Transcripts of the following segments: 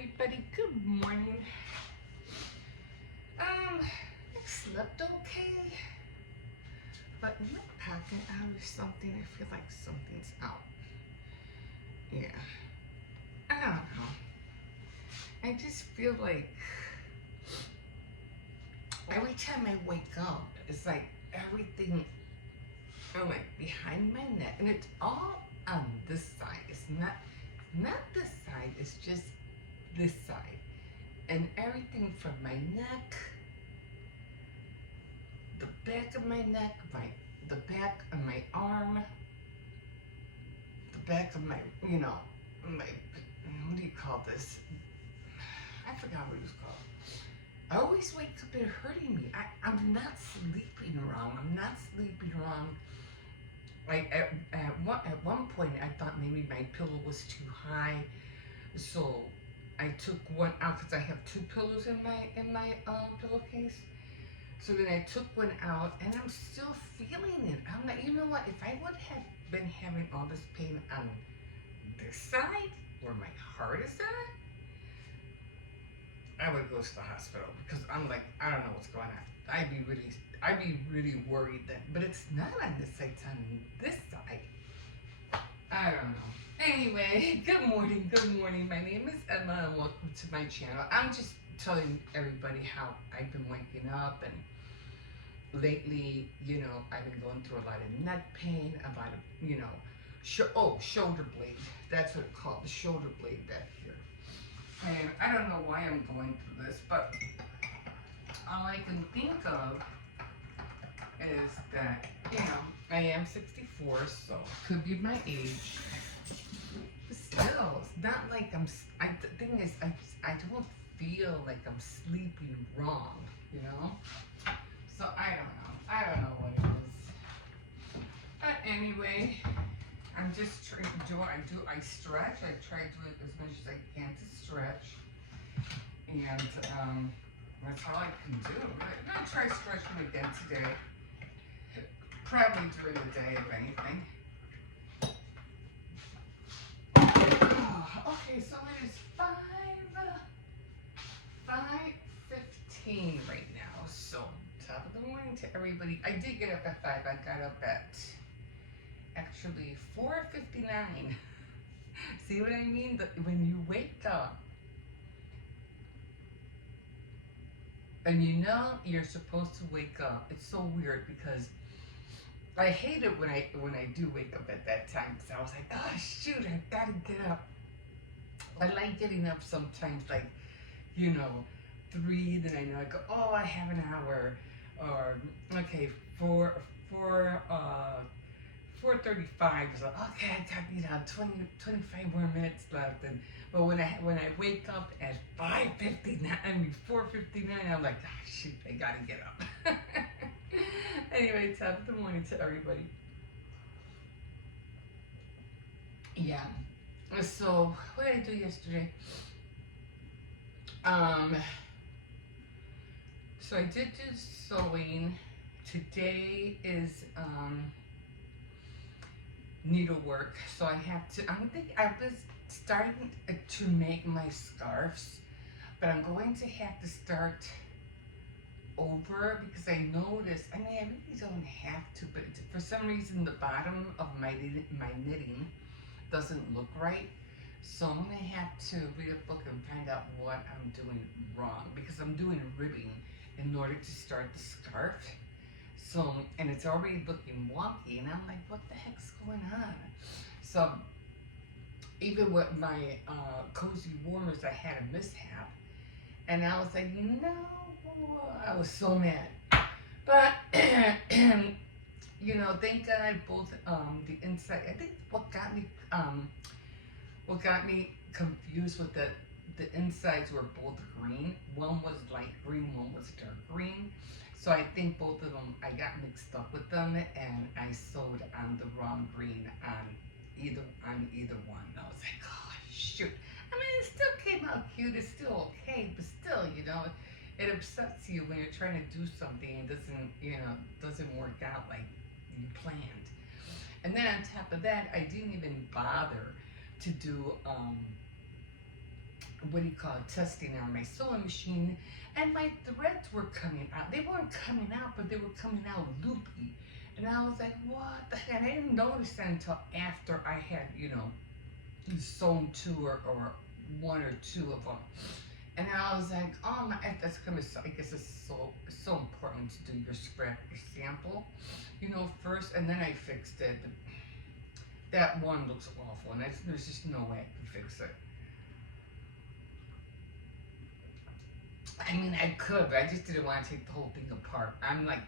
everybody. Good morning. I slept okay, but in my pocket out or something, I feel like something's out. Yeah, I don't know. I just feel like every time I wake up, it's like everything, like behind my neck, and it's all on this side. It's not this side. It's just this side, and everything from my neck, the back of my neck, the back of my arm, the back of my, my, what do you call this? I forgot what it was called. I always wake up and hurting me. I'm not sleeping wrong. I'm not sleeping wrong. Like at one point, I thought maybe my pillow was too high, so I took one out because I have two pillows in my pillowcase. So then I took one out, and I'm still feeling it. I'm like, you know what? If I would have been having all this pain on this side, where my heart is at, I would go to the hospital because I'm like, I don't know what's going on. I'd be really worried then. But it's not on this side; it's on this side. I don't know. Anyway, good morning. My name is Emma, and welcome to my channel. I'm just telling everybody how I've been waking up, and lately, I've been going through a lot of neck pain, a lot of, shoulder blade. That's what it's called, the shoulder blade back here. And I don't know why I'm going through this, but all I can think of is that, I am 64, so could be my age. But still, it's not like the thing is, I don't feel like I'm sleeping wrong, So I don't know what it is. But anyway, I'm just trying to do, I stretch. I try to do it as much as I can to stretch. And that's all I can do. I'm going to try stretching again today. Probably during the day, if anything. Okay, so it is 5:15 right now. So top of the morning to everybody. I did get up at 5. I got up at actually 4:59. See what I mean? When you wake up and you're supposed to wake up, it's so weird because I hate it when I do wake up at that time, because I was like, oh shoot, I gotta get up. I like getting up sometimes, like 3. Then I know I go, oh, I have an hour, or okay, 4:35. So okay, I got 25 more minutes left. But when I wake up at 4:59, I'm like, oh, shoot, I gotta get up. Anyway, top of the morning to everybody. Yeah. So what did I do yesterday? So I did do sewing. Today is needlework. So I was starting to make my scarves, but I'm going to have to start over because I noticed, I really don't have to, but for some reason the bottom of my knitting doesn't look right. So I'm going to have to read a book and find out what I'm doing wrong, because I'm doing ribbing in order to start the scarf. So, and it's already looking wonky, and I'm like, what the heck's going on? So even with my cozy warmers, I had a mishap, and I was like, no, I was so mad. But thank God both the inside. I think what got me confused with the insides were both green. One was light green, one was dark green. So I think both of them, I got mixed up with them, and I sewed on the wrong green on either one. And I was like, oh shoot. I mean, it still came out cute. It's still okay, but still, it upsets you when you're trying to do something and it doesn't work out like you planned. And then on top of that, I didn't even bother to do what do you call it, testing on my sewing machine, and my threads were coming out. They weren't coming out, but they were coming out loopy. And I was like, what the heck? I didn't notice that until after I had, sewn two or one or two of them. And I was like, oh my, that's gonna, I guess it's so important to do your scrap sample, first, and then I fixed it. That one looks awful, and there's just no way I can fix it. I mean, I could, but I just didn't want to take the whole thing apart. I'm like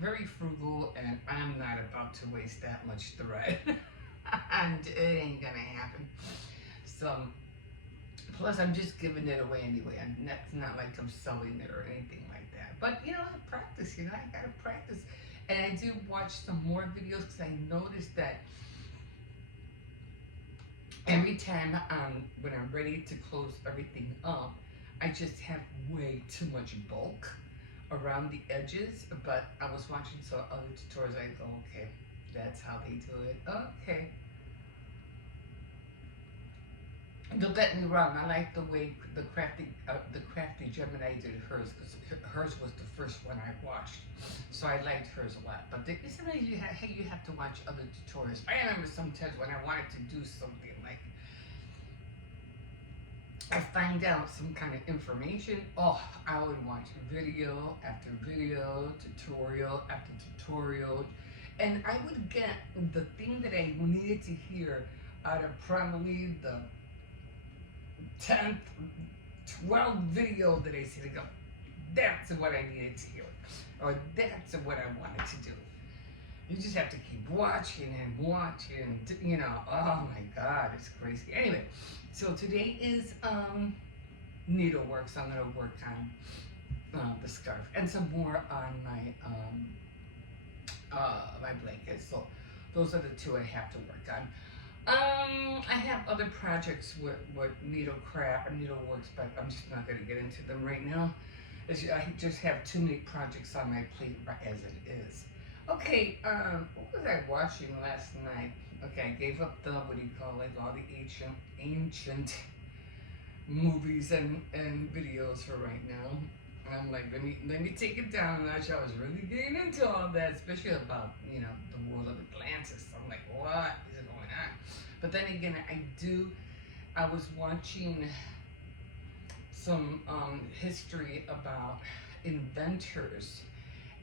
very frugal, and I'm not about to waste that much thread. And it ain't gonna happen. So, plus I'm just giving it away anyway, and that's not like I'm selling it or anything like that. But I practice. I gotta practice, and I do watch some more videos because I noticed that every time when I'm ready to close everything up, I just have way too much bulk around the edges. But I was watching some other tutorials. I go, okay, that's how they do it. Okay. Don't get me wrong. I like the way the crafty Gemini did hers, because hers was the first one I watched, so I liked hers a lot. But sometimes you have to watch other tutorials. I remember sometimes when I wanted to do something like, I find out some kind of information, I would watch video after video, tutorial after tutorial, and I would get the thing that I needed to hear out of probably the 10th, 12th video that I see to go, that's what I needed to hear, or that's what I wanted to do. You just have to keep watching and watching, oh my God, it's crazy. Anyway, so today is needlework, so I'm going to work on the scarf and some more on my blankets. So those are the two I have to work on. I have other projects with needleworks, but I'm just not going to get into them right now. I just have too many projects on my plate as it is. Okay, what was I watching last night? Okay, I gave up all the ancient movies and videos for right now. And I'm like, let me take it down a notch. I was really getting into all that, especially about, the world of Atlantis. I'm like, what is going on? But then again, I was watching some history about inventors.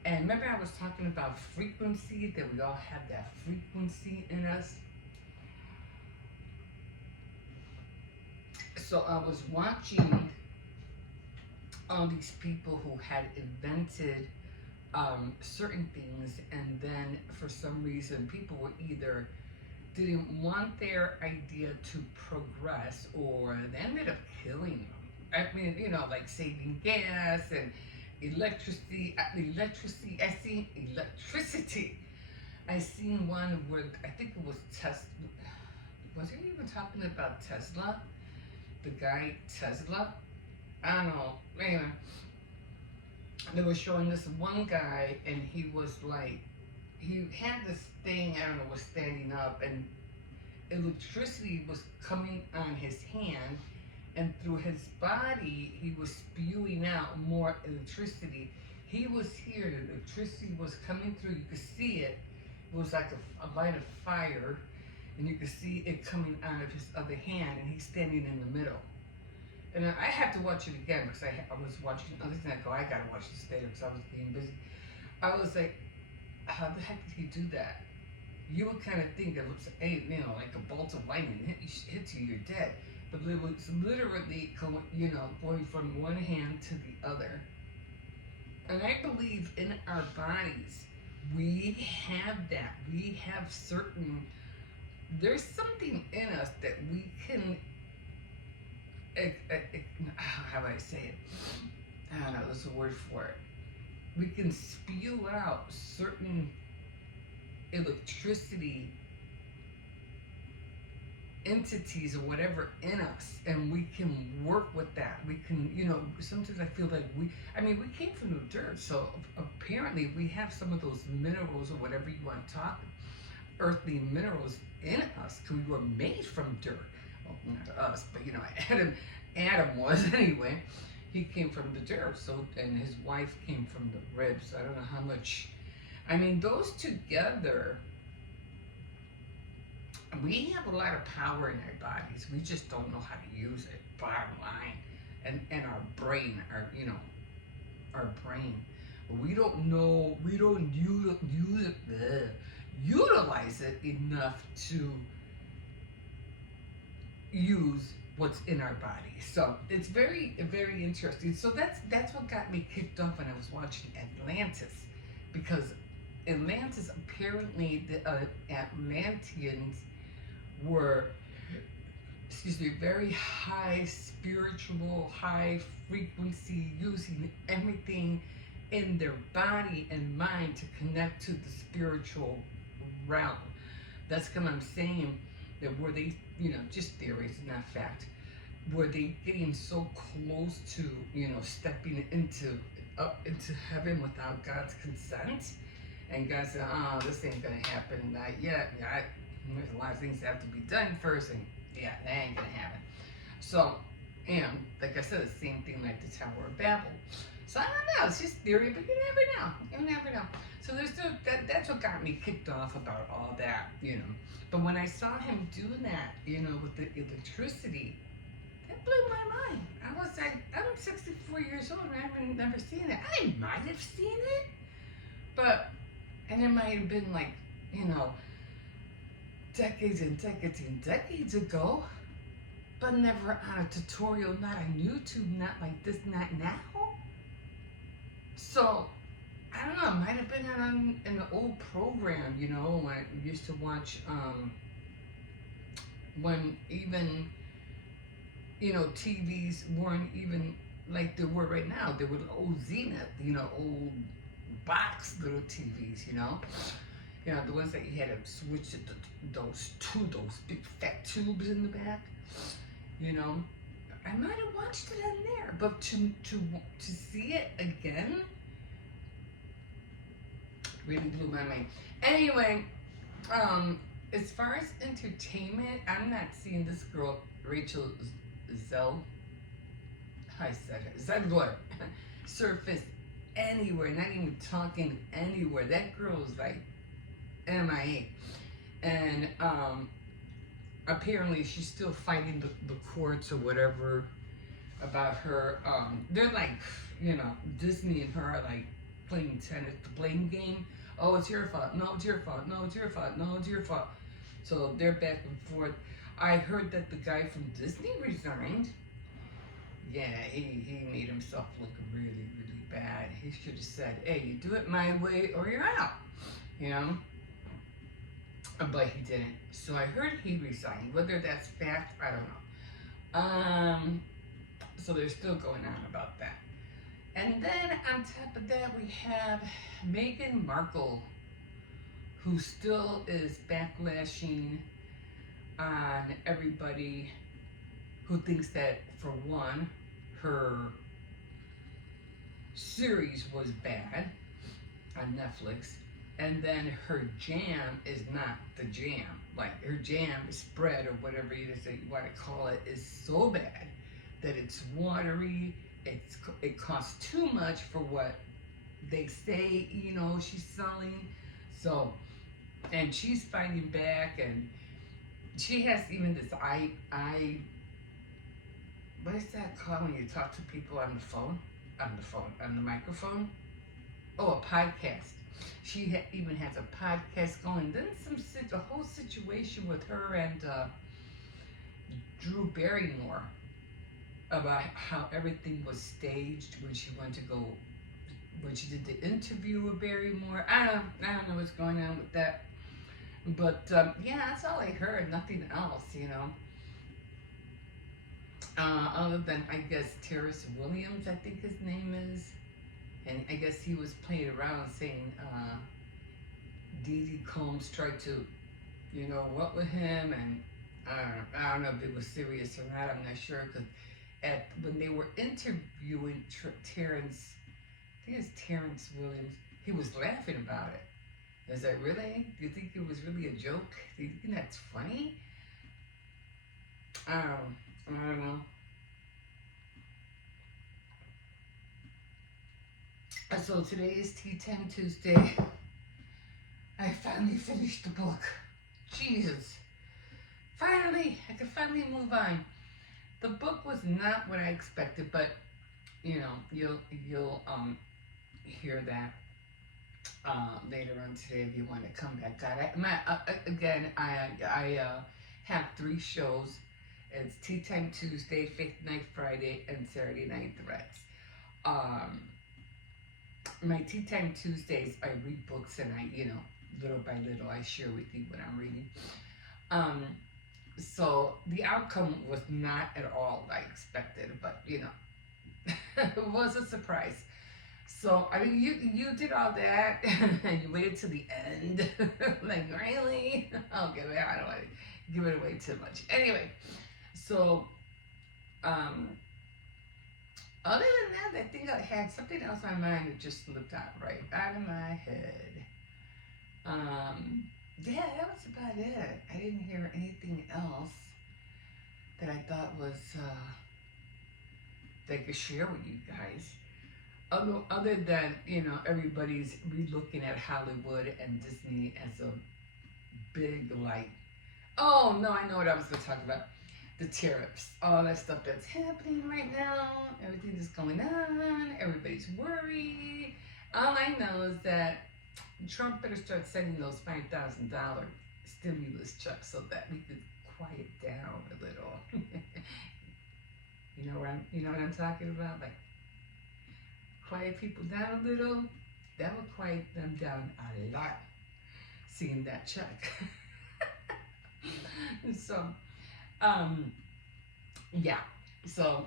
And remember I was talking about frequency, that we all have that frequency in us. So I was watching all these people who had invented certain things, and then for some reason people were either didn't want their idea to progress, or they ended up killing them. I mean, like saving gas and electricity. I seen one where I think it was Tesla. Was he even talking about Tesla? The guy Tesla? I don't know. Anyway, they were showing this one guy, and he was like, he had this thing, I don't know, was standing up, and electricity was coming on his hand, and through his body, he was spewing out more electricity. He was here, the electricity was coming through, you could see it. It was like a light of fire, and you could see it coming out of his other hand, and he's standing in the middle. And I had to watch it again, because I was watching other things. I go, I gotta watch this later, because I was being busy. I was like, how the heck did he do that? You would kind of think it looks, like a bolt of lightning hits you, you're dead. But it was literally, going from one hand to the other. And I believe in our bodies, we have that. We have there's something in us that we can, how do I say it? I don't know, there's a word for it. We can spew out certain electricity entities or whatever in us, and we can work with that. We can, sometimes I feel like we came from the dirt, so apparently we have some of those minerals or whatever you want to talk, earthly minerals in us, because we were made from dirt. Well, not us, but Adam was anyway. He came from the dirt, so and his wife came from the ribs. I don't know how much. I mean, those together, we have a lot of power in our bodies. We just don't know how to use it. Bottom line, and our brain, our brain. We don't know. We don't utilize it enough to use what's in our body. So it's very, very interesting. So that's what got me kicked off when I was watching Atlantis, because Atlantis, apparently the Atlanteans were, excuse me, very high spiritual, high frequency, using everything in their body and mind to connect to the spiritual realm. That's what I'm saying. That were they, just theories, not fact. Were they getting so close to, stepping up into heaven without God's consent? And God said, "Oh, this ain't gonna happen, not yet. Yeah, there's a lot of things that have to be done first, and yeah, that ain't gonna happen." So, and like I said, the same thing like the Tower of Babel. So I don't know, it's just theory, but you never know. You never know. So there's still that's what got me kicked off about all that, But when I saw him do that, with the electricity, that blew my mind. I was like, I'm 64 years old and I've never seen it. I might have seen it, and it might have been like, decades and decades and decades ago, but never on a tutorial, not on YouTube, not like this, not now. So, I don't know, it might have been on an old program, when I used to watch, when even, TVs weren't even like they were right now. They were old Zenith, old box little TVs, the ones that you had to switch to those big fat tubes in the back, I might have watched it on there, but to see it again really blew my mind. Anyway, as far as entertainment, I'm not seeing this girl Rachel Zegler surface anywhere, not even talking anywhere. That girl is like MIA, and apparently she's still fighting the courts or whatever about her. They're like, Disney and her are like playing tennis, the blame game. Oh, it's your fault. No, it's your fault. No, it's your fault. No, it's your fault. So they're back and forth. I heard that the guy from Disney resigned. Yeah, he made himself look really, really bad. He should have said, "Hey, you do it my way or you're out." But he didn't. So I heard he resigned. Whether that's fact, I don't know. So they're still going on about that. And then on top of that, we have Meghan Markle, who still is backlashing on everybody who thinks that, for one, her series was bad on Netflix, and then her jam is not the jam. Like, her jam spread, or whatever you want to call it, is so bad that it's watery. It costs too much for what they say, she's selling. So, and she's fighting back, and she has even this what is that called when you talk to people on the microphone? Oh, a podcast. She even has a podcast going. Then a whole situation with her and Drew Barrymore about how everything was staged when she did the interview with Barrymore. I don't know what's going on with that. But yeah, that's all I heard. Nothing else, other than, I guess, Terrence Williams, I think his name is. And I guess he was playing around saying Dee Combs tried to, what with him, and I don't know if it was serious or not. I'm not sure, because when they were interviewing Terrence, I think it's Terrence Williams, he was laughing about it. Is that really? Do you think it was really a joke? Do you think that's funny? I don't know. So today is Tea Time Tuesday. I finally finished the book. Jesus. Finally, I could finally move on. The book was not what I expected, but you know, you'll hear that later on today if you want to come back. God, I have 3 shows. It's Tea Time Tuesday, Faith Night Friday, and Saturday Night Threats. Um, my Tea Time Tuesdays, I read books and I, little by little, I share with you what I'm reading. So the outcome was not at all like I expected, but it was a surprise. So I mean, you did all that, and you waited to the end. Like really? Okay, well, I don't want to give it away too much. Anyway, so other than that, I think I had something else on my mind that just slipped out of my head. Yeah, that was about it. I didn't hear anything else that I thought was that I could share with you guys. Other than, everybody's re-looking at Hollywood and Disney as a big, like, oh, no, I know what I was going to talk about. The tariffs, all that stuff that's happening right now, everything that's going on, everybody's worried. All I know is that Trump better start sending those $5,000 stimulus checks so that we could quiet down a little. You know what I'm talking about? Like, quiet people down a little. That would quiet them down a lot. Seeing that check. So, yeah. So,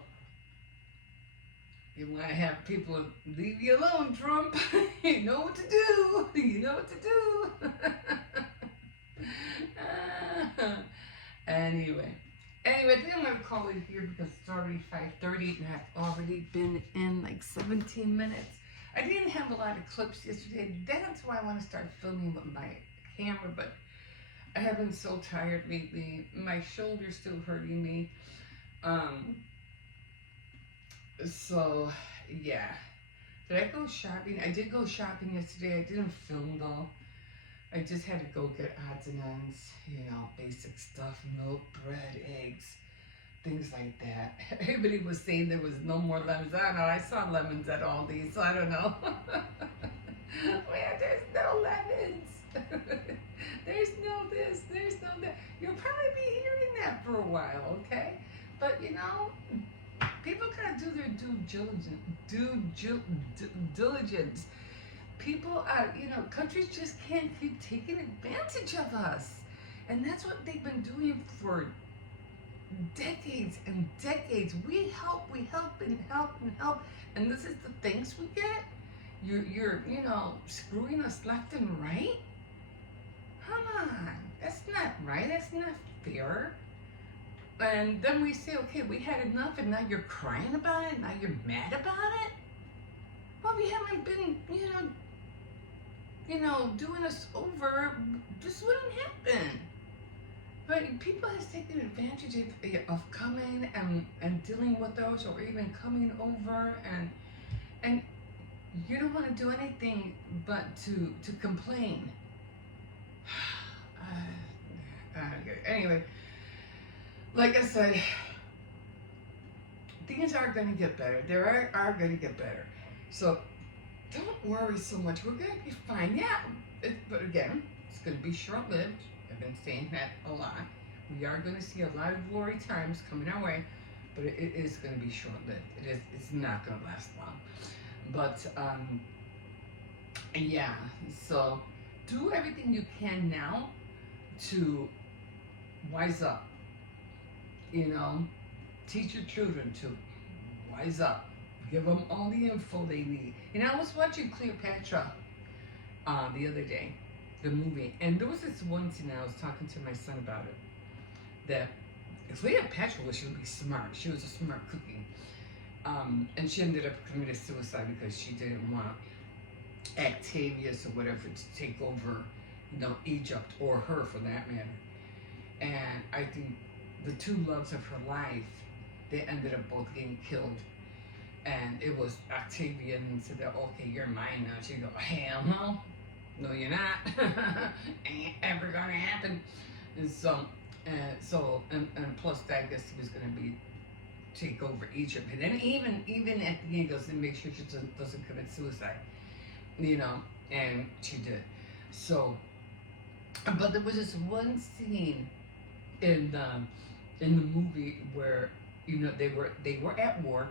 you want to have people leave you alone, Trump. You know what to do. You know what to do. Anyway, I think I'm going to call it here because it's already 5:30 and I've already been in like 17 minutes. I didn't have a lot of clips yesterday. That's why I want to start filming with my camera, but I have been so tired lately. My shoulder's still hurting me. So, yeah. Did I go shopping? I did go shopping yesterday. I didn't film though. I just had to go get odds and ends, basic stuff, milk, bread, eggs, things like that. Everybody was saying there was no more lemons. I don't know. I saw lemons at Aldi, so I don't know. Where there's no lemons. There's no this, there's no that. You'll probably be hearing that for a while, okay? But people gotta do their due diligence. People countries just can't keep taking advantage of us. And that's what they've been doing for decades and decades. We help and help. And this is the things we get? You're screwing us left and right? Come on. That's not right. That's not fair. And then we say, okay, we had enough, and now you're crying about it? Now you're mad about it? Well, we haven't been, doing us over, this wouldn't happen. But people has taken advantage of coming and dealing with those, or even coming over, and you don't want to do anything but to complain. Anyway, like I said, things are going to get better. They are going to get better. So don't worry so much. We're going to be fine. Yeah, but again, it's going to be short-lived. I've been saying that a lot. We are going to see a lot of glory times coming our way, but it is going to be short-lived. It's not going to last long. But yeah, so do everything you can now to wise up. Teach your children to wise up. Give them all the info they need. I was watching Cleopatra the other day, the movie, and there was this one scene I was talking to my son about it, that Cleopatra was really smart. She was a smart cookie. And she ended up committing suicide because she didn't want Octavius or whatever to take over, Egypt, or her for that matter. And I think the two loves of her life, they ended up both getting killed. And it was Octavian said that, okay, you're mine now. She go, hell no. No, you're not. Ain't ever gonna happen. And and plus I guess he was gonna be take over Egypt. And then even at the end he goes and make sure she doesn't commit suicide. You know, and she did. So but there was this one scene in the movie where, you know, they were at war,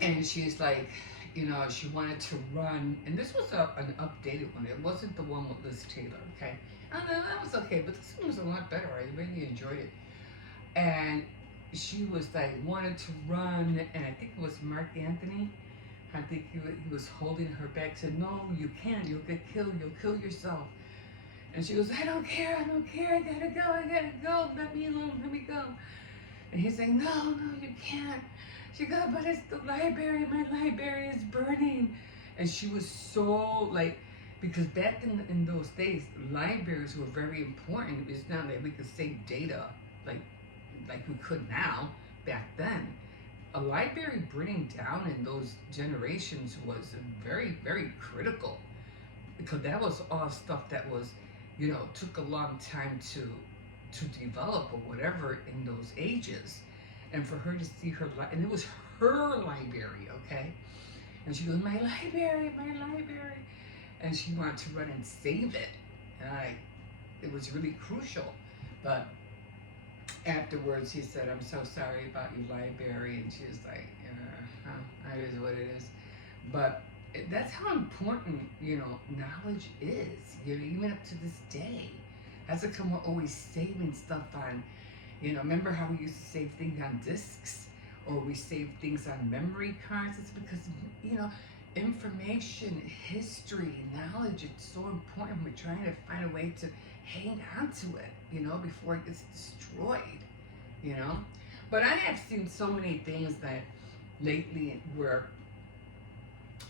and she's like, you know, she wanted to run, and this was an updated one. It wasn't the one with Liz Taylor, okay? And that was okay, but this one was a lot better. I really enjoyed it. And she was like, wanted to run, and I think it was Mark Anthony. I think he was holding her back, said, no, you can't, you'll get killed, you'll kill yourself. And she goes, I don't care, I gotta go, let me alone, let me go. And he's saying, no, you can't. She goes, but it's the library, my library is burning. And she was so like, because back in those days, libraries were very important. It's not that we could save data like we could now. Back then, a library burning down in those generations was very, very critical, because that was all stuff that was, you know, took a long time to develop or whatever in those ages. And for her to see her, and it was her library, okay? And she goes, my library. And she wanted to run and save it. And it was really crucial. But afterwards he said, I'm so sorry about your library. And she was like, it is what it is. But that's how important, you know, knowledge is, you know, even up to this day. That's how come we're always saving stuff on, you know, remember how we used to save things on discs, or we save things on memory cards? It's because, you know, information, history, knowledge, it's so important. We're trying to find a way to hang on to it, you know, before it gets destroyed, you know. But I have seen so many things that lately where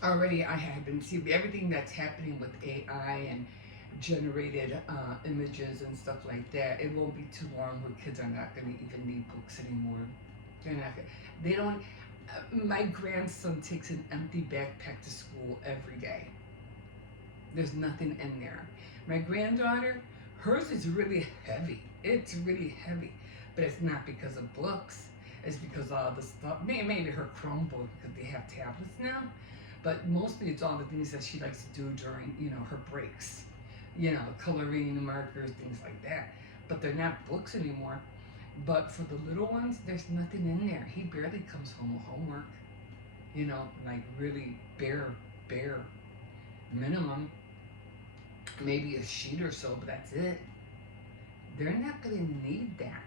already I have been seeing everything that's happening with AI and generated images and stuff like that. It won't be too long where kids are not going to even need books anymore. They're not. They don't. My grandson takes an empty backpack to school every day. There's nothing in there. My granddaughter, hers is really heavy. It's really heavy, but it's not because of books. It's because all the stuff. Maybe her Chromebook, because they have tablets now. But mostly it's all the things that she likes to do during, you know, her breaks. You know, coloring, markers, things like that. But they're not books anymore. But for the little ones, there's nothing in there. He barely comes home with homework. You know, like really bare minimum. Maybe a sheet or so, but that's it. They're not going to need that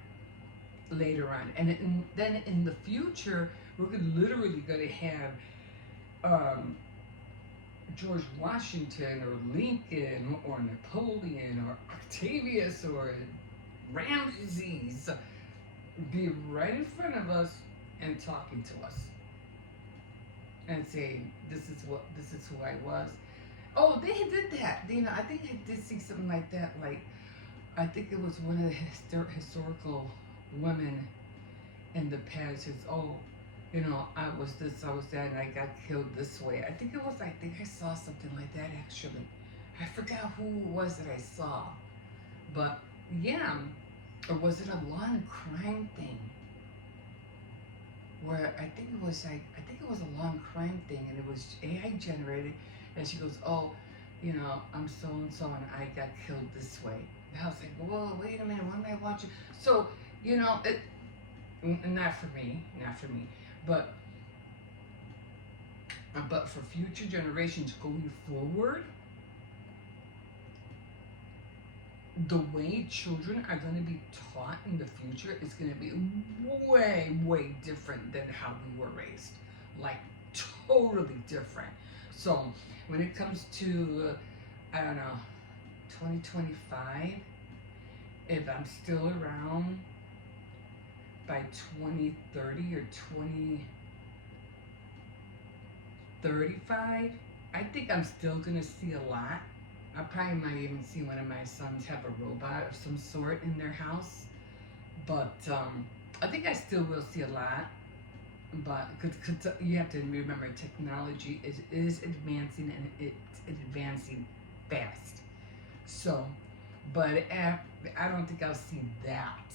later on. And then in the future, we're literally going to have George Washington or Lincoln or Napoleon or Octavius or Ramses be right in front of us and talking to us and saying, this is who I was. Oh, they did that. You know, I think I did see something like that. Like, I think it was one of the historical women in the past says, oh, you know, I was this, I was that, and I got killed this way. I think I saw something like that, actually. I forgot who it was that I saw. But, yeah. Or was it a law and crime thing? Where I think it was a law and crime thing, and it was AI generated, and she goes, oh, you know, I'm so-and-so, and I got killed this way. And I was like, whoa, wait a minute, what am I watching? So, you know, not for me. But for future generations going forward, the way children are going to be taught in the future is going to be way, way different than how we were raised. Like, totally different. So, when it comes to, I don't know, 2025, if I'm still around by 2030 or 2035, I think I'm still going to see a lot. I probably might even see one of my sons have a robot of some sort in their house. But I think I still will see a lot. but cause you have to remember technology is advancing and it's advancing fast. So, but I don't think I'll see that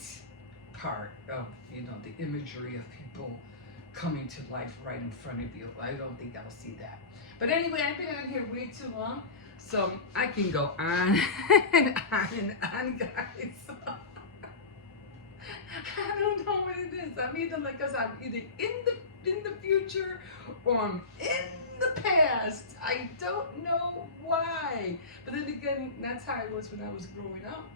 part of the imagery of people coming to life right in front of you. I don't think I'll see that. But anyway, I've been on here way too long, so I can go on and on and on, guys. I don't know what it is. I'm either like us. I'm either in the future or I'm in the past. I don't know why. But then again, that's how I was when I was growing up.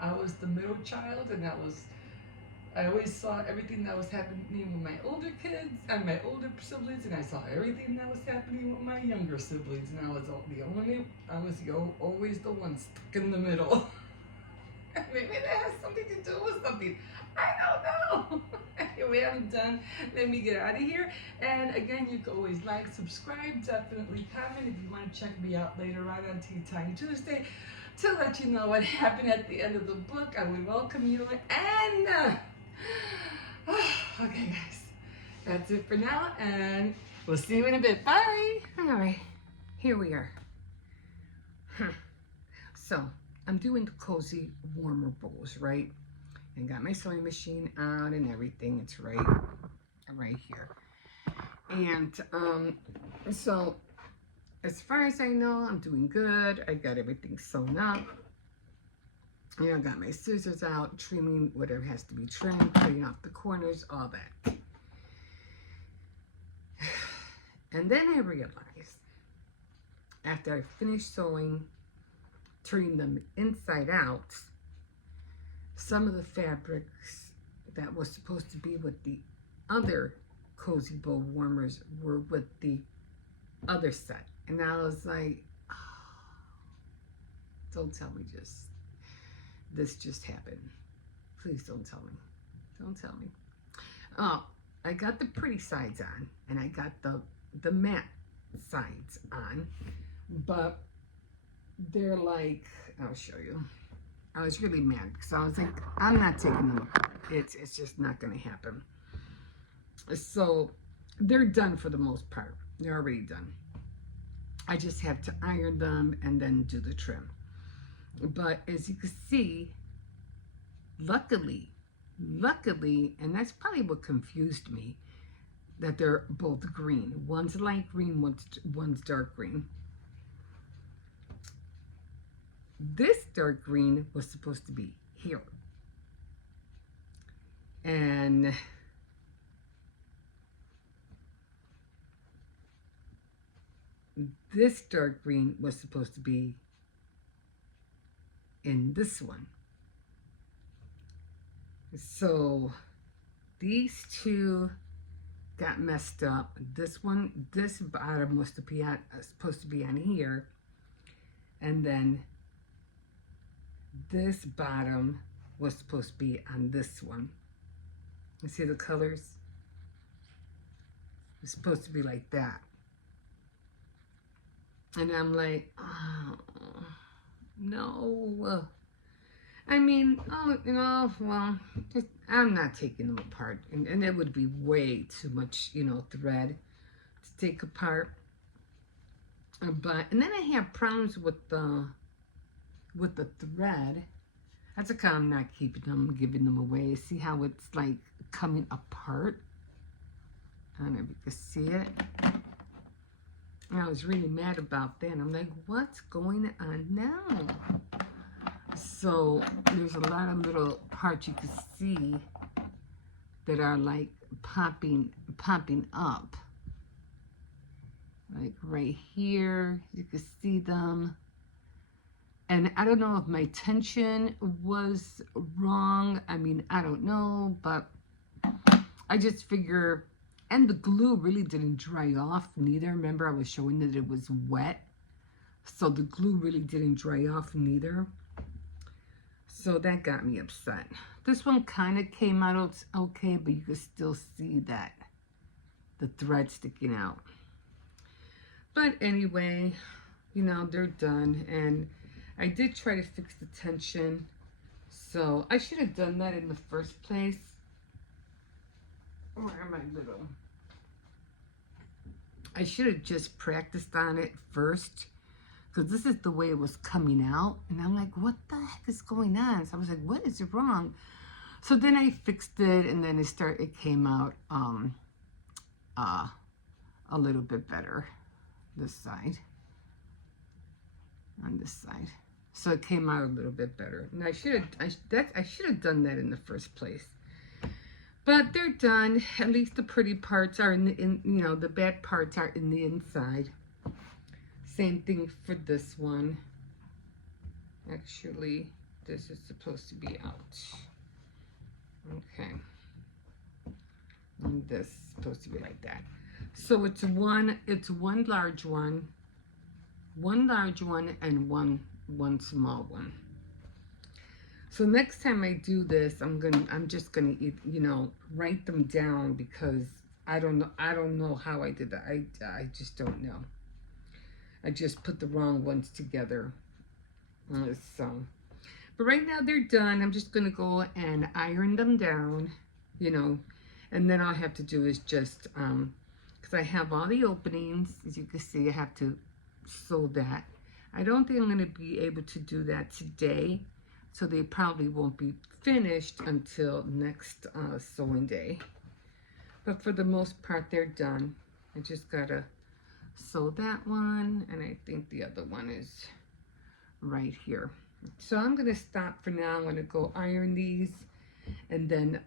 I was the middle child, and I always saw everything that was happening with my older kids and my older siblings, and I saw everything that was happening with my younger siblings, and I was always the one stuck in the middle. Maybe that has something to do with something. I don't know. Anyway, I'm done. Let me get out of here. And again, you can always like, subscribe, definitely comment if you want to check me out later on Tea Time Tuesday to let you know what happened at the end of the book. I would welcome you. And okay, guys, that's it for now, and we'll see you in a bit. Bye. All right, here we are. So I'm doing the cozy warmer bowls, right? And got my sewing machine out and everything. It's right here. And so as far as I know, I'm doing good. I got everything sewn up. Yeah, I got my scissors out, trimming whatever has to be trimmed, cutting off the corners, all that. And then I realized, after I finished sewing, turning them inside out, some of the fabrics that was supposed to be with the other cozy bowl warmers were with the other set. And I was like, oh, don't tell me this just happened. Please don't tell me. Don't tell me. Oh, I got the pretty sides on, and I got the matte sides on, but they're like, I'll show you. I was really mad because I was like, I'm not taking them apart. It's just not going to happen. So they're done for the most part. They're already done. I just have to iron them and then do the trim. But as you can see, luckily, and that's probably what confused me, that they're both green. One's light green, one's dark green. This dark green was supposed to be here. And this dark green was supposed to be in this one. So these two got messed up. This bottom was supposed to be on here, and then this bottom was supposed to be on this one. You see the colors? It's supposed to be like that. And I'm like, oh, no. I mean, well, I'm not taking them apart. And it would be way too much, thread to take apart. And then I have problems with the thread. That's how I'm not keeping them, giving them away. See how it's like coming apart? I don't know if you can see it. And I was really mad about that. I'm like, what's going on now? So there's a lot of little parts you can see that are like popping up. Like right here, you can see them. And I don't know if my tension was wrong. I mean, I don't know, but I just figure, and the glue really didn't dry off neither. Remember, I was showing that it was wet. So the glue really didn't dry off neither. So that got me upset. This one kind of came out okay, but you can still see that, the thread sticking out. But anyway, they're done. And I did try to fix the tension. So I should have done that in the first place. Where are my little I should have just practiced on it first, because this is the way it was coming out. And I'm like, what the heck is going on? So I was like, what is wrong? So then I fixed it, and then it came out a little bit better this side, on this side. So it came out a little bit better. And I should have done that in the first place. But they're done. At least the pretty parts are the bad parts are in the inside. Same thing for this one. Actually, this is supposed to be out. Okay. And this is supposed to be like that. So it's one large one, and one small one. So next time I do this, I'm just gonna write them down, because I don't know how I did that. I just don't know. I just put the wrong ones together. But right now they're done. I'm just gonna go and iron them down, and then all I have to do is just because I have all the openings, as you can see, I have to sew that. I don't think I'm going to be able to do that today, so they probably won't be finished until next sewing day. But for the most part, they're done. I just gotta sew that one, and I think the other one is right here. So I'm gonna stop for now. I'm gonna go iron these, and then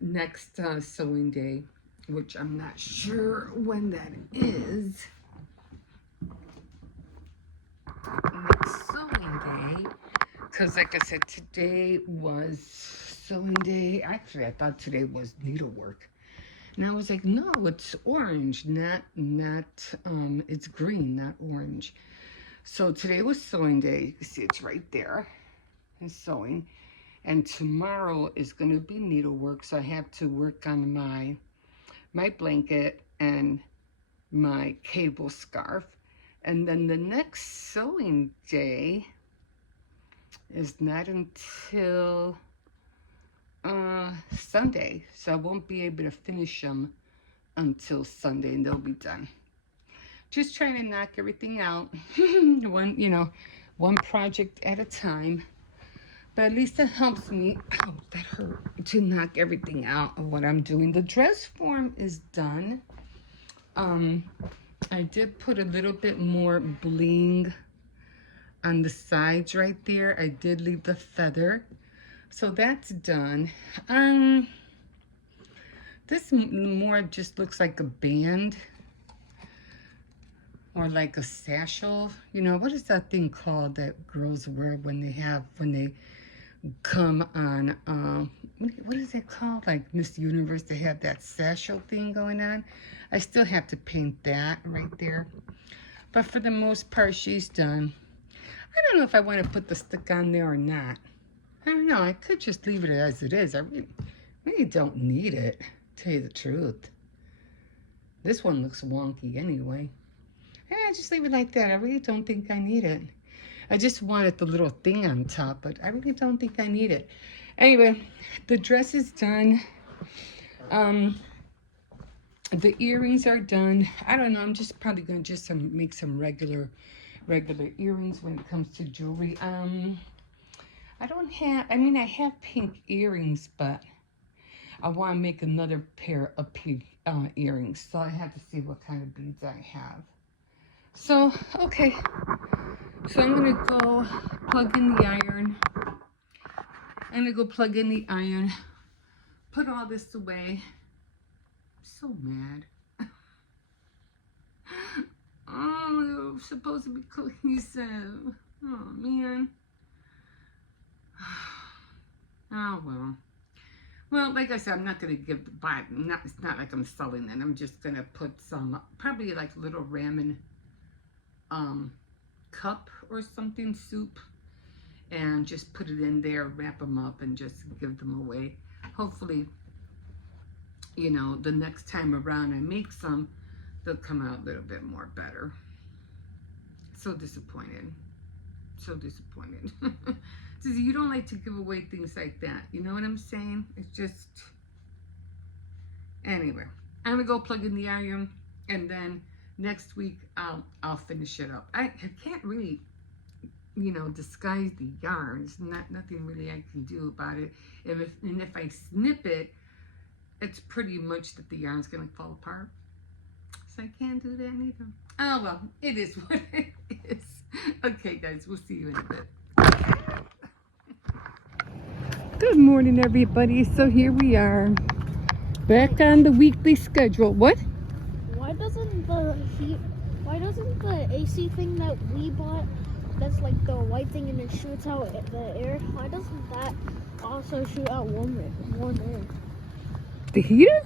next sewing day, which I'm not sure when that is. Next sewing day, because like I said, today was sewing day. Actually, I thought today was needlework, and I was like, no, it's orange, not it's green, not orange. So today was sewing day. You can see it's right there, and sewing. And tomorrow is going to be needlework, so I have to work on my blanket and my cable scarf. And then the next sewing day is not until Sunday, so I won't be able to finish them until Sunday, and they'll be done. Just trying to knock everything out, one project at a time. But at least it helps me, oh, that hurt, to knock everything out of what I'm doing. The dress form is done. I did put a little bit more bling on the sides right there. I did leave the feather. So that's done. This more just looks like a band, or like a satchel. What is that thing called that girls wear when they come on, what is it called? Like Miss Universe, they have that satchel thing going on. I still have to paint that right there. But for the most part, she's done. I don't know if I want to put the stick on there or not. I don't know. I could just leave it as it is. I really don't need it, to tell you the truth. This one looks wonky anyway. Yeah, just leave it like that. I really don't think I need it. I just wanted the little thing on top, but I really don't think I need it. Anyway, the dress is done. The earrings are done. I don't know. I'm just probably going to just make some regular earrings when it comes to jewelry. I have pink earrings, but I want to make another pair of pink earrings. So I have to see what kind of beads I have. So, okay. So I'm going to go plug in the iron. Put all this away. I'm so mad. Oh, it was supposed to be cohesive. Oh, man. Oh, well. Well, like I said, I'm not going to give the buy. It's not like I'm selling it. I'm just going to put some, probably like little ramen cup or something, soup, and just put it in there, wrap them up, and just give them away. Hopefully, the next time around I make some, they'll come out a little bit more better. So disappointed. So disappointed. You don't like to give away things like that. You know what I'm saying? It's just... Anyway, I'm going to go plug in the iron. and then next week I'll finish it up. I can't really, disguise the yarn. It's nothing really I can do about it. And if I snip it, it's pretty much that the yarn's gonna fall apart. So I can't do that either. Oh well, it is what it is. Okay, guys, we'll see you in a bit. Good morning, everybody. So here we are, back on the weekly schedule. What? Why doesn't the AC thing that we bought, that's like the white thing and it shoots out the air, why doesn't that also shoot out warm air? The heater?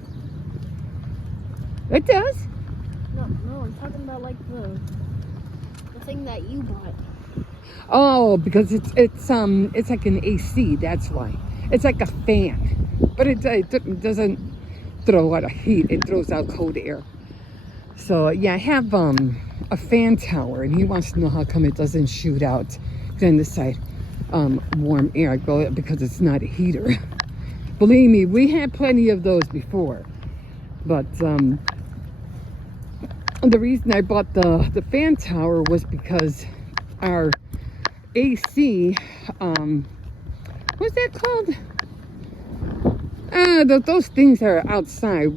It does. No, I'm talking about like the thing that you bought. Oh, because it's like an AC. That's why. It's like a fan, but it doesn't throw out a heat. It throws out cold air. So yeah, I have a fan tower, and he wants to know how come it doesn't shoot out then the side warm air. I go, because it's not a heater. Believe me, we had plenty of those before, but the reason I bought the fan tower was because our AC, what's that called? Those things are outside.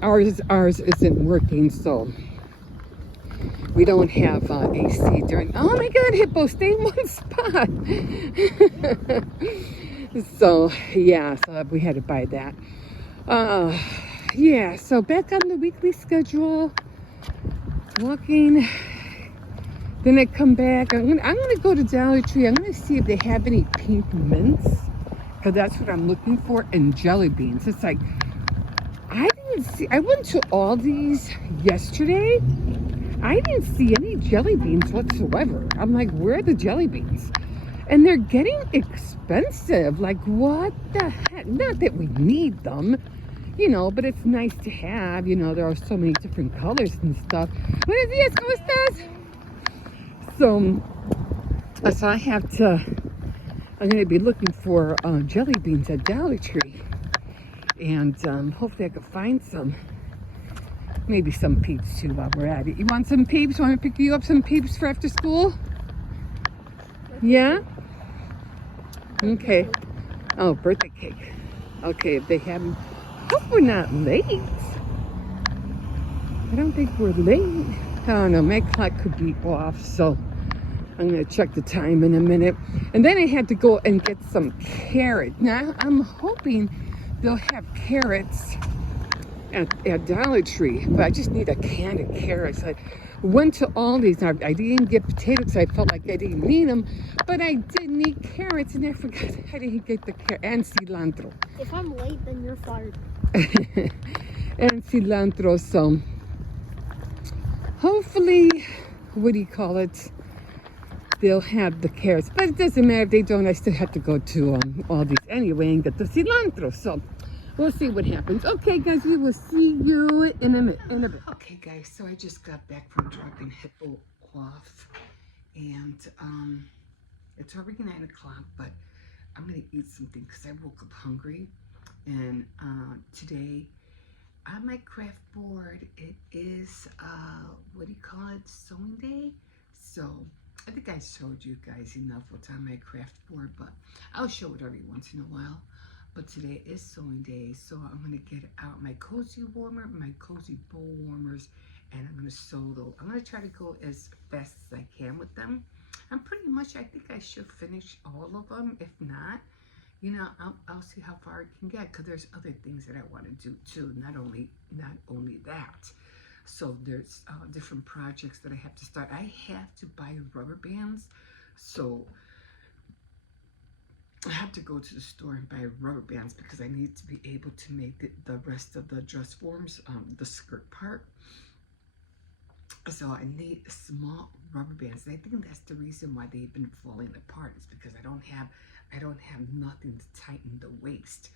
Ours isn't working, so we don't have AC during. Oh my God, Hippo, stay in one spot. So yeah, so we had to buy that. Yeah, so back on the weekly schedule, walking. Then I come back. I'm gonna go to Dollar Tree. I'm gonna see if they have any pink mints, because that's what I'm looking for, and jelly beans. It's like I went to Aldi's yesterday. I didn't see any jelly beans whatsoever. I'm like, where are the jelly beans? And they're getting expensive. Like, what the heck? Not that we need them, but it's nice to have. There are so many different colors and stuff. Buenos días, ¿cómo estás? So I have to. I'm going to be looking for jelly beans at Dollar Tree, and hopefully I can find some. Maybe some peeps too while we're at it. You want some peeps? Want me to pick you up some peeps for after school? Yeah? Okay. Oh, birthday cake. Okay, if they haven't. Hope we're not late. I don't think we're late. I don't know, my clock could be off, so I'm going to check the time in a minute. And then I had to go and get some carrots. Now, I'm hoping they'll have carrots at Dollar Tree, but I just need a can of carrots. I went to Aldi's. I didn't get potatoes. I felt like I didn't need them, but I did need carrots, and I forgot I didn't get the carrot and cilantro. If I'm late, then you're fired. And cilantro. So hopefully, what do you call it? They'll have the carrots, but it doesn't matter if they don't. I still have to go to Aldi's anyway and get the cilantro. So we'll see what happens. Okay, guys, we will see you in a bit. Okay, guys, so I just got back from dropping Hippo off, and it's already 9 o'clock, but I'm gonna eat something because I woke up hungry. And today on my craft board, it is what do you call it? Sewing day. So I think I showed you guys enough what's on my craft board, but I'll show it every once in a while. But today is sewing day, so I'm going to get out my cozy warmer, my cozy bowl warmers, and I'm going to sew those. I'm going to try to go as fast as I can with them. I think I should finish all of them. If not, I'll see how far I can get, because there's other things that I want to do too, not only that. So there's different projects that I have to start. I have to buy rubber bands, so I have to go to the store and buy rubber bands because I need to be able to make the rest of the dress forms, the skirt part. So I need small rubber bands. And I think that's the reason why they've been falling apart. Is because I don't have nothing to tighten the waist.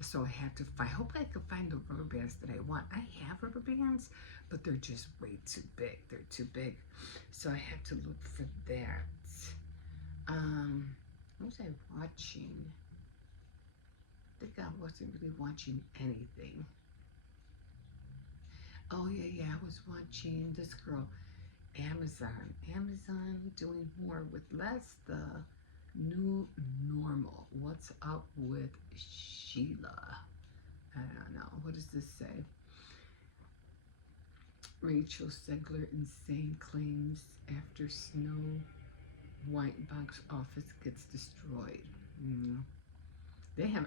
So I have to find. Hopefully I can find the rubber bands that I want. I have rubber bands, but they're just way too big. They're too big. So I have to look for that. What was I watching? I think I wasn't really watching anything. Oh, Oh yeah, I was watching this girl, Amazon doing more with less, the new normal. What's up with Sheila? I don't know. What does this say? Rachel Segler insane claims after Snow White box office gets destroyed. Mm.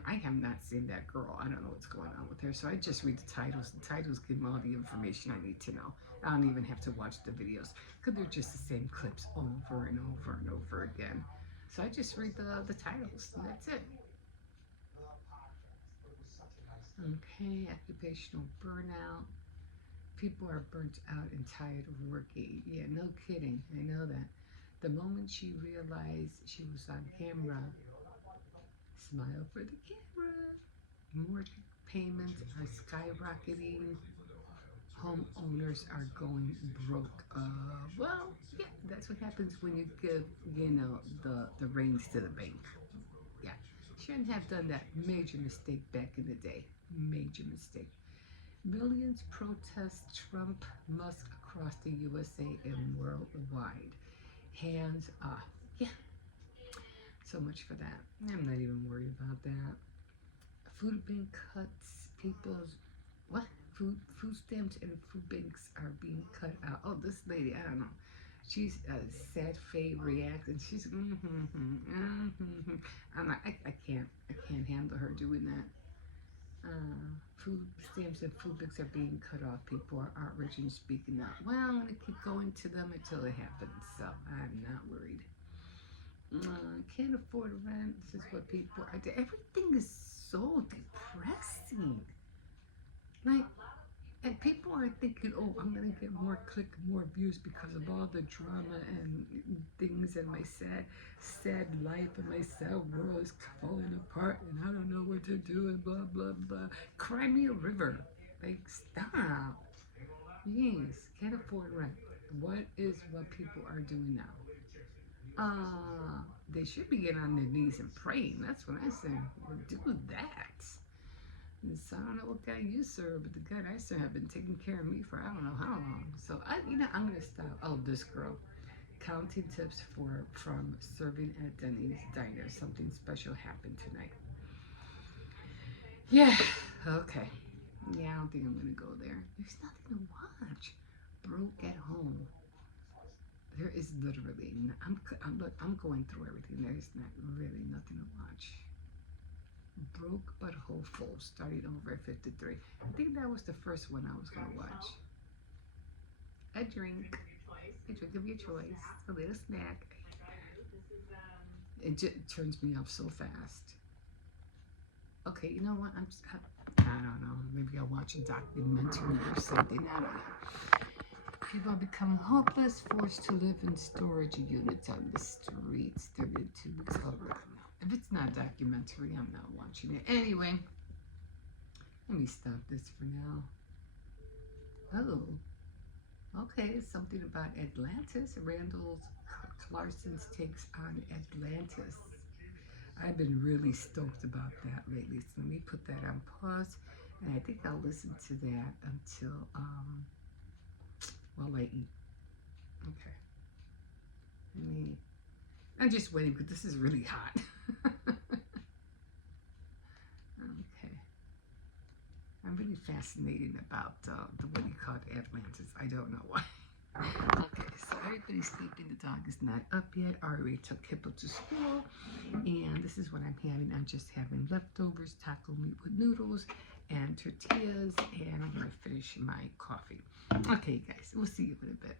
I have not seen that girl. I don't know what's going on with her. So I just read the titles. The titles give me all the information I need to know. I don't even have to watch the videos because they're just the same clips over and over and over again. So I just read the titles and that's it. Okay, occupational burnout. People are burnt out and tired of working. Yeah, no kidding. I know that. The moment she realized she was on camera, smile for the camera. Mortgage payments are skyrocketing. Homeowners are going broke. Well, yeah, that's what happens when you give, the reins to the bank. Yeah, shouldn't have done that. Major mistake back in the day. Major mistake. Millions protest Trump, Musk across the USA and worldwide. Hands off. Yeah, so much for that. I'm not even worried about that. Food bank cuts. People's what? Food stamps and food banks are being cut out. Oh, this lady, I don't know. She's a sad Faye reacts and she's I'm like, I can't handle her doing that. Food stamps and food banks are being cut off. People are outraged and speaking out. Well, I'm gonna keep going to them until it happens. So I'm not worried. Can't afford rent. This is what people are. Everything is so depressing. Like, and people are thinking, oh, I'm gonna get more more views because of all the drama and things and my sad life and my sad world is falling apart and I don't know what to do and blah blah blah. Cry me a river. Like, stop. Yes, can't afford rent. What people are doing now? They should be getting on their knees and praying. That's what I say. Do that. So I don't know what guy you serve, but the guy I serve have been taking care of me for I don't know how long. So I'm gonna stop. Oh, this girl, counting tips from serving at Denny's diner. Something special happened tonight. Yeah. Okay. Yeah, I don't think I'm gonna go there. There's nothing to watch. Broke at home. There is literally. I'm going through everything. There is not really nothing to watch. Broke but hopeful, starting over at 53. I think that was the first one I was gonna watch. A drink of your choice, a little snack. It just turns me up so fast. Okay, you know what? I don't know. Maybe I'll watch a documentary or something. I don't know. People become hopeless, forced to live in storage units on the streets. 32 weeks over. If it's not a documentary, I'm not watching it. Anyway, let me stop this for now. Oh, okay, something about Atlantis. Randall Clarkson's takes on Atlantis. I've been really stoked about that lately. So let me put that on pause, and I think I'll listen to that until while I eat. Okay. I'm just waiting because this is really hot. Okay. I'm really fascinated about the what you call Atlantis. I don't know why. Okay, so everybody's sleeping. The dog is not up yet. Ari took Hippo to school, and this is what I'm having. I'm just having leftovers, taco meat with noodles, and tortillas, and I'm gonna finish my coffee. Okay, guys, we'll see you in a bit.